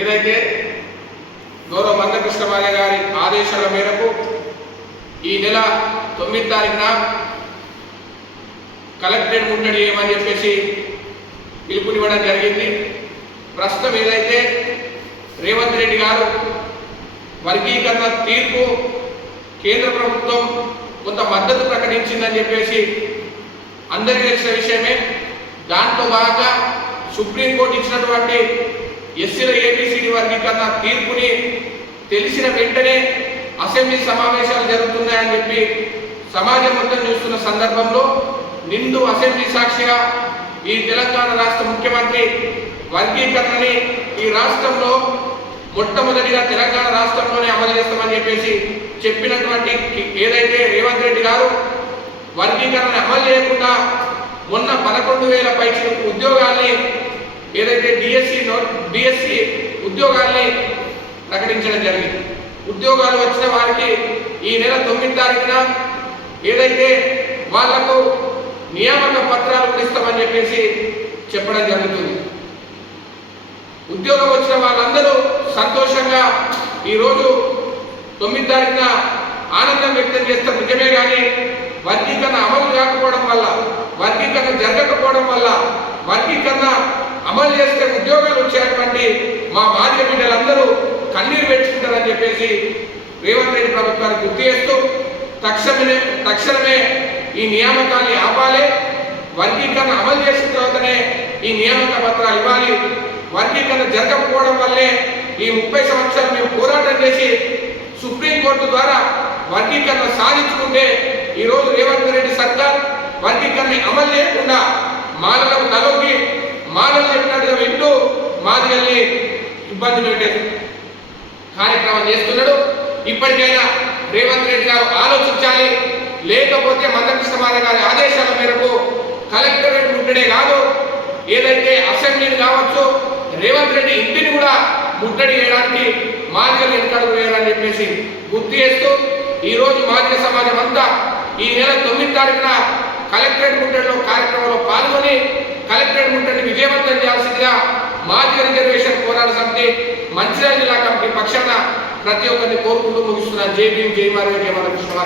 ఏదైతే గౌరవ మందకృష్ణమాల గారి ఆదేశాల మేరకు ఈ నెల తొమ్మిది తారీఖున కలెక్టరేట్ ముట్టడి చేయమని చెప్పేసి పిలుపునివ్వడం జరిగింది. ప్రస్తుతం ఏదైతే రేవంత్ రెడ్డి గారు వర్గీకరణ తీర్పు కేంద్ర ప్రభుత్వం కొంత మద్దతు ప్రకటించిందని చెప్పేసి అందరికీ తెలిసిన విషయమే. దాంట్లో బాగా సుప్రీంకోర్టు ఇచ్చినటువంటి ఎస్సీల ఏబిసిడి వర్గీకరణ తీర్పుని తెలిసిన వెంటనే అసెంబ్లీ సమావేశాలు జరుగుతున్నాయని చెప్పి సమాజం మొత్తం చూస్తున్న సందర్భంలో నిండు అసెంబ్లీ సాక్షిగా ఈ తెలంగాణ రాష్ట్ర ముఖ్యమంత్రి వర్గీకరణని ఈ రాష్ట్రంలో మొట్టమొదటిగా తెలంగాణ రాష్ట్రంలోనే అమలు చేస్తామని చెప్పేసి చెప్పినటువంటి ఏదైతే రేవంత్ రెడ్డి గారు వర్గీకరణ అమలు చేయకుండా మొన్న పదకొండు వేల పైకి ఉద్యోగాల్ని ఏదైతే డిఎస్సి డిఎస్సి ఉద్యోగాల్ని ప్రకటించడం జరిగింది. ఉద్యోగాలు వచ్చిన వారికి ఈ నెల తొమ్మిది తారీఖున ఏదైతే వాళ్ళకు నియామక పత్రాలు ఇస్తామని చెప్పేసి చెప్పడం జరుగుతుంది. ఉద్యోగం వచ్చిన వాళ్ళందరూ సంతోషంగా ఈరోజు తొమ్మిది తారీఖున ఆనందం వ్యక్తం చేస్తారు నిజమే కానీ వర్గీకరణ అమలు కాకపోవడం వల్ల వర్గీకరణ జరగకపోవడం వల్ల వర్గీకరణ అమలు చేస్తే ఉద్యోగాలు వచ్చేటువంటి మా భార్య బిడ్డలందరూ కన్నీరు పెట్టుకుంటారని చెప్పేసి రేవంత్ రెడ్డి ప్రభుత్వాన్ని గుర్తు చేస్తూ తక్షణమే తక్షణమే ఈ నియామకాన్ని ఆపాలి. వర్గీకరణ అమలు చేసిన తర్వాతనే ఈ నియామక పత్రాలు ఇవ్వాలి. వర్గీకరణ జరగకపోవడం వల్లే ఈ ముప్పై సంవత్సరాలు మేము పోరాటం చేసి సుప్రీంకోర్టు ద్వారా వర్గీకరణ సాధించుకుంటే ఈరోజు రేవంత్ రెడ్డి సర్కార్ వర్గీకరణ అమలు చేయకుండా మాలలకు తలొగ్గి మాలలు చెప్పినట్టుగా వింటూ మాదిగల్ని ఇబ్బంది పెట్టే కార్యక్రమం చేస్తున్నాడు. ఇప్పటికైనా రేవంత్ రెడ్డి గారు ఆలోచించాలి. లేకపోతే మందకృష్ణమాల గారి ఆదేశాల మేరకు కలెక్టరేట్ ముట్టడే కాదు. ఏదైతే అసెంబ్లీని కావచ్చు రేవంత్ రెడ్డి ఇంటిని కూడా ముట్టడి చేయడానికి మాదిగలు వెనుకడుగు వేయాలని చెప్పేసి గుర్తు చేస్తూ ఈరోజు మాదిగ సమాజం అంతా ఈ నెల తొమ్మిది తారీఖున కలెక్టరేట్ ముట్టడిలో కార్యక్రమంలో పాల్గొని కలెక్టరేట్ ముట్టడిని విజయవంతం చేయాల్సిందిగా మాజీ రిజర్వేషన్ పోరాట సమితి మంచిర్యాల జిల్లా కమిటీ పక్షాన ప్రతి ఒక్కరిని కోరుకుంటూ ముగిస్తున్నాను. జై భీం జై మారు జై మన కృష్ణ